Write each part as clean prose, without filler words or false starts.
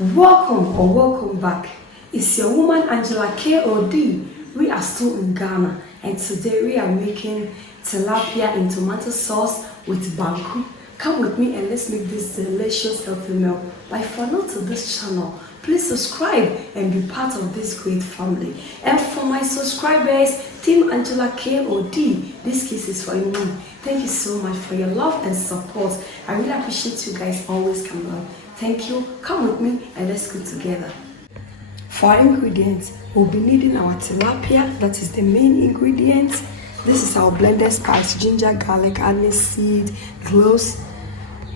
Welcome or welcome back. It's your woman Angela KOD. We are still in Ghana and today we are making tilapia in tomato sauce with Banku. Come with me and let's make this delicious healthy meal. But if you're not to this channel, please subscribe and be part of this great family. And for my subscribers, Team Angela KOD, this case is for you. Thank you so much for your love and support. I really appreciate you guys always come on. Thank you. Come with me and let's cook together. For our ingredients, we'll be needing our tilapia, that is the main ingredient. This is our blended spice, ginger, garlic, anise seed, cloves.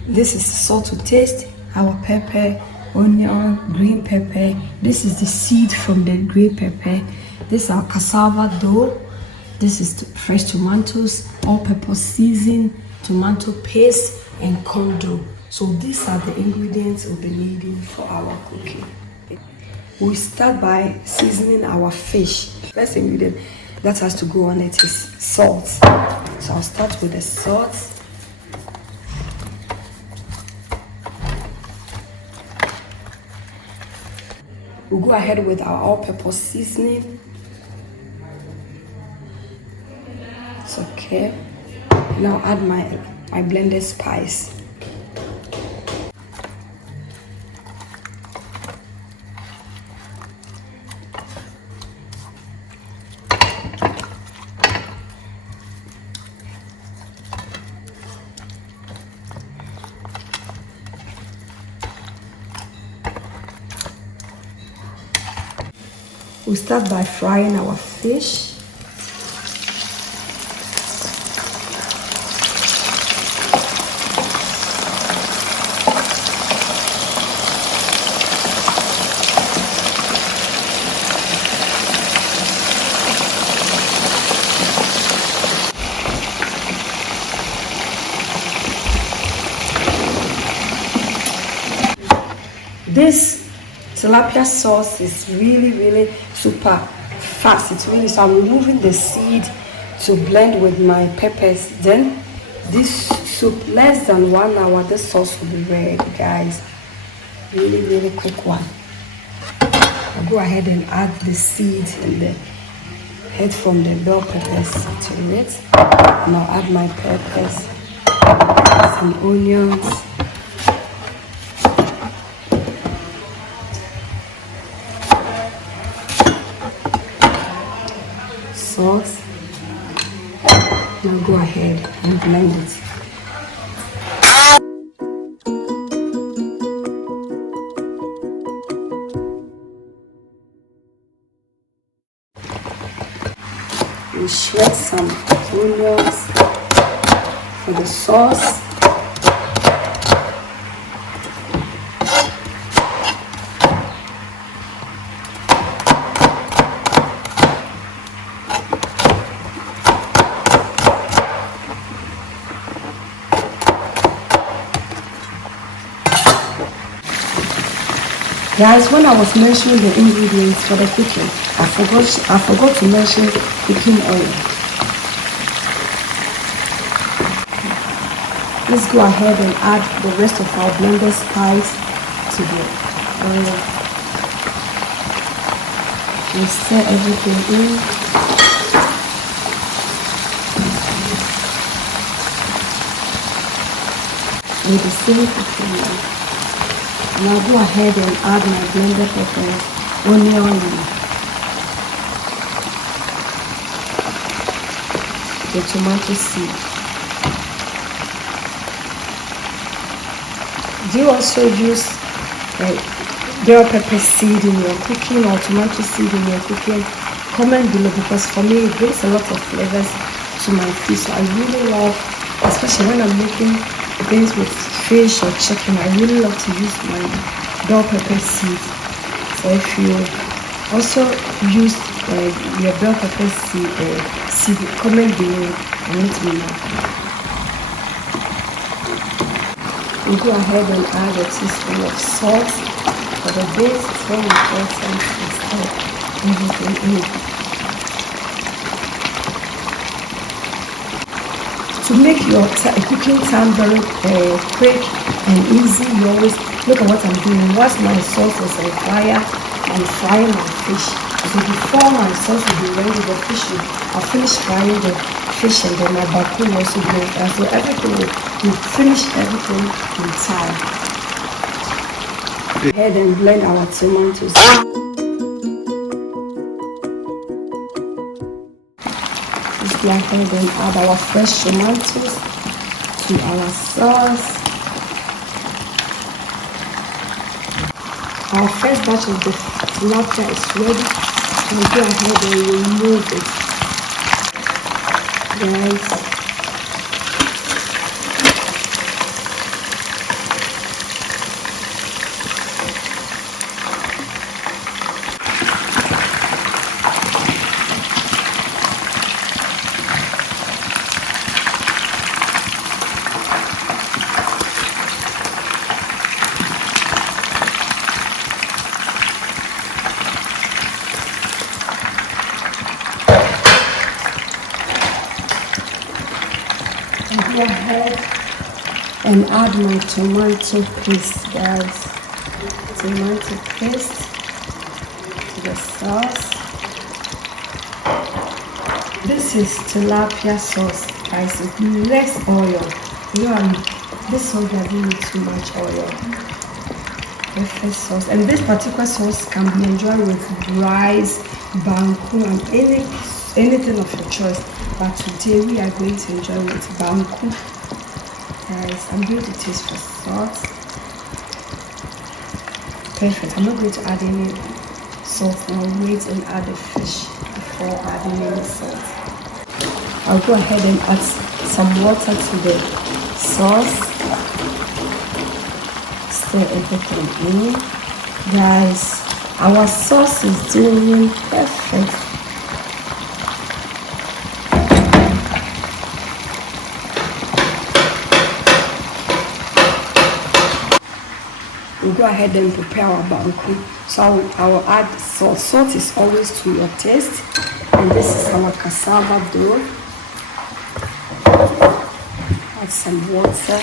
This is salt to taste, our pepper, onion, green pepper. This is the seed from the green pepper. This is our cassava dough. This is the fresh tomatoes, all-purpose season, tomato paste, and corn dough. So these are the ingredients we'll be needing for our cooking. We start by seasoning our fish. First ingredient that has to go on it is salt. So I'll start with the salt. We'll go ahead with our all-purpose seasoning. It's okay. Now add my blended spice. We'll start by frying our fish. This tilapia sauce is really super fast. It's really, so I'm removing the seed to blend with my peppers. Then this soup, less than 1 hour, this sauce will be ready, guys. Really quick one. I'll go ahead and add the seed and the head from the bell peppers to it. And I'll add my peppers, some onions, salt. Now go ahead and blend it. We shred some onions for the sauce. Guys, when I was mentioning the ingredients for the cooking, I forgot to mention cooking oil. Let's go ahead and add the rest of our blended spice to the oil. We stir everything in. With the same cooking. Now go ahead and add my blended peppers, onion, and the tomato seed. Do you also use bell pepper seed in your cooking or tomato seed in your cooking? Comment below, because for me it brings a lot of flavors to my food. So I really love, especially when I'm making things with fish or chicken, I really love to use my bell pepper seed. So if you also use your bell pepper seed, comment below and let me know. We'll go ahead and add a teaspoon of salt for the base. It's very important to stir everything in. To make your cooking time very quick and easy, you always look at what I'm doing. Once my sauce is on fire, I'm frying my fish. So before my sauce will be ready, the fish I'll finish frying the fish, and then my banku will also be on fire. So everything will finish everything in time. Go ahead and blend our tomatoes. Go ahead and add our fresh tomatoes to our sauce. Our first batch of the tilapia is ready. We'll go ahead and remove it, guys. Go ahead and add my tomato paste, guys. Tomato paste to the sauce. This is tilapia sauce, guys. It needs less oil. This sauce doesn't need too much oil. Perfect sauce. And this particular sauce can be enjoyed with rice, banku, and anything of your choice. But today we are going to enjoy with banku. Guys, I'm going to taste for salt. Perfect. I'm not going to add any salt. I'll wait and add the fish before adding any salt. I'll go ahead and add some water to the sauce. Stir everything in. Guys, our sauce is doing perfect. We'll go ahead and prepare our banku. So I will add salt. Salt is always to your taste. And this is our cassava dough. Add some water.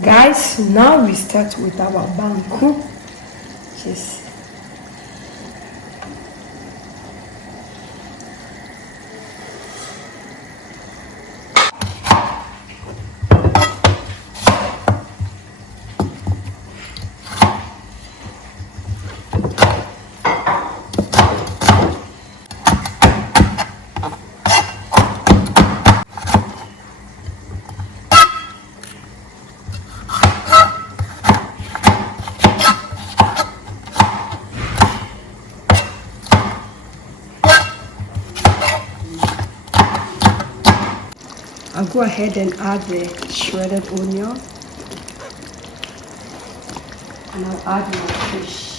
Guys, now we start with our banku. Yes. I'll go ahead and add the shredded onion, and I'll add my fish.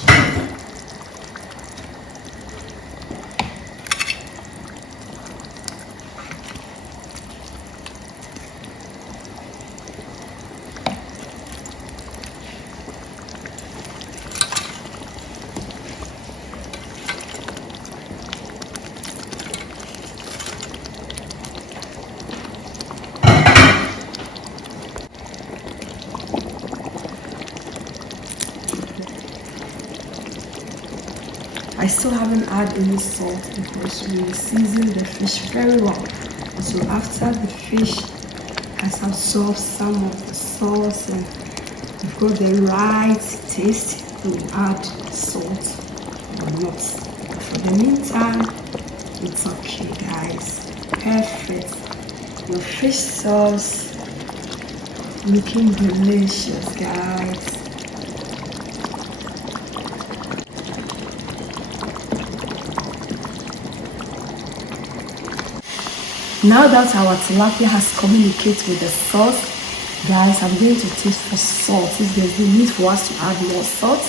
I still haven't added any salt because we seasoned the fish very well. So after the fish has absorbed some of the sauce and we've got the right taste, we'll add salt or not. But for the meantime, it's okay, guys. Perfect. Your fish sauce looking delicious, guys. Now that our tilapia has communicated with the sauce, guys, I'm going to taste for salt. If there's the need for us to add more salt,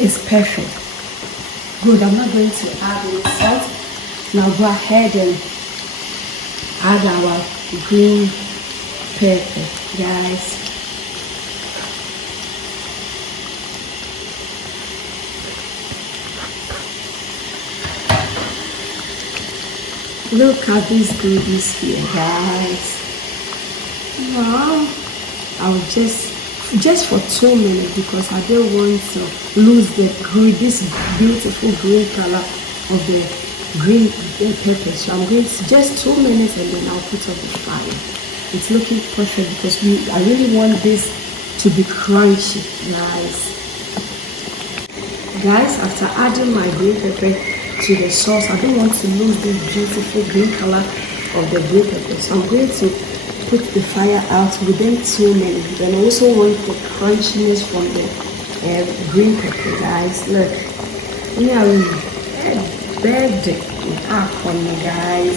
it's perfect. Good, I'm not going to add any salt. Now go ahead and add our green pepper, guys. Look at these goodies here, guys. Wow. I'll just for 2 minutes because I don't want to lose this beautiful green color of the green pepper. So I'm going to just 2 minutes and then I'll put up the fire. It's looking perfect because I really want this to be crunchy, guys. After adding my green pepper to the sauce, I don't want to lose this beautiful green color of the green pepper. So I'm going to put the fire out within 2 minutes. Then I also want the crunchiness from the green pepper, guys. Look, we are bed up on me, guys.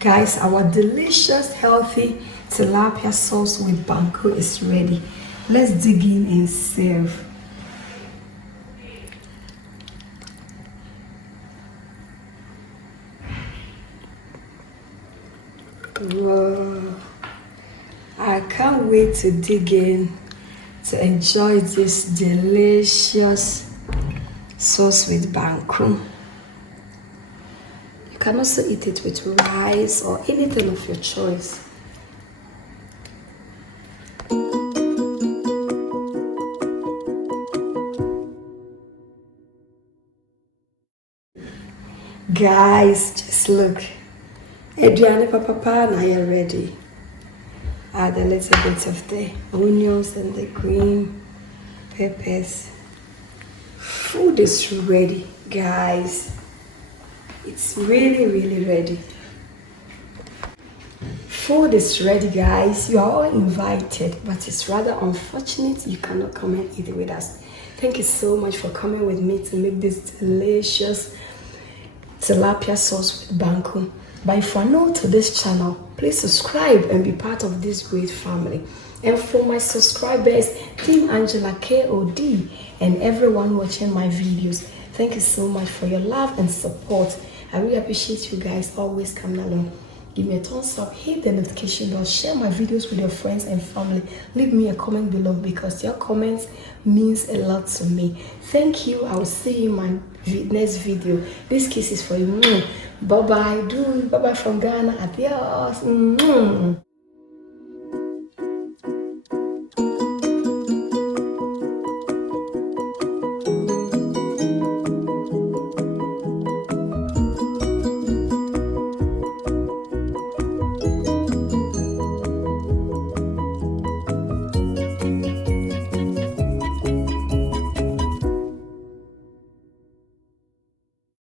Guys, our delicious, healthy tilapia sauce with banku is ready. Let's dig in and serve. Whoa. I can't wait to dig in to enjoy this delicious sauce with banku. You can also eat it with rice or anything of your choice. Guys, just look. Adriana Papa, now you're ready. Add a little bit of the onions and the green peppers. Food is ready, guys. It's really ready. Food is ready, guys. You are all invited, but it's rather unfortunate you cannot come and eat with us. Thank you so much for coming with me to make this delicious tilapia sauce with banku. But if you are new to this channel, please subscribe and be part of this great family. And for my subscribers, Team Angela KOD, and everyone watching my videos, thank you so much for your love and support. I really appreciate you guys always coming along. Give me a thumbs up, hit the notification bell, share my videos with your friends and family. Leave me a comment below because your comments means a lot to me. Thank you. I will see you in my next video. This kiss is for you. Bye bye. Bye bye from Ghana. Adios.